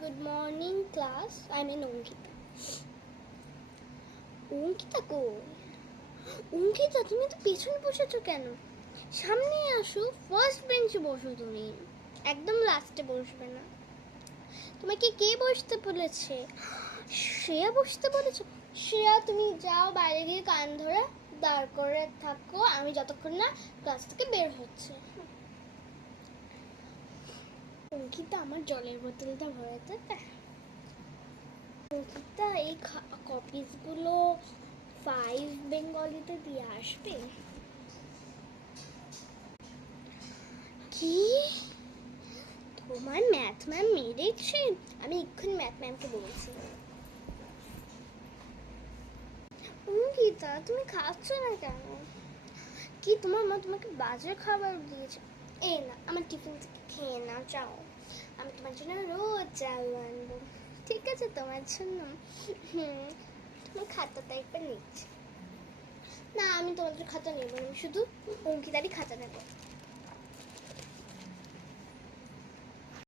Good morning, class. I'm in Onkita. Ankita কই? অঙ্কিতা, তুমি তো পেছনে বসেছো কেন? সামনে আসো, ফার্স্ট বেঞ্চে বসো। তুমি একদম লাস্টে বসবে না। তোমাকে কে বসতে বলেছে? শ্রেয়া বসতে বলেছে? শ্রেয়া, তুমি যাও বাইরে গিয়ে কান ধরে দাঁড় করে থাকো, আমি যতক্ষণ না ক্লাস থেকে বের হচ্ছে। অঙ্কিতা, আমার জলের বোতলটা ভরাতে দে। অঙ্কিতা, এই কপিসগুলো 5 বেঙ্গলিতে দিয়ে আসবে। কি? তোমার ম্যাথ ম্যাম মেরেছে? আমি এক্ষুনি ম্যাথ ম্যামকে বলছি। অঙ্কিতা, তুমি খাচ্ছ না কেন? কি তোমার মা তোমাকে বাজে খাবার দিয়েছে? এই না, আমার টিফিন থেকে খেয়ে নাও, যাও। আমি তোমার জন্য রোজ চাল আনবো। ঠিক আছে, তোমার জন্য। তোমার খাতাটা একবার নিচ্ছি। না, আমি তোমাদের খাতা নেবো না, আমি শুধু অঙ্কিতারই খাতা নেবো।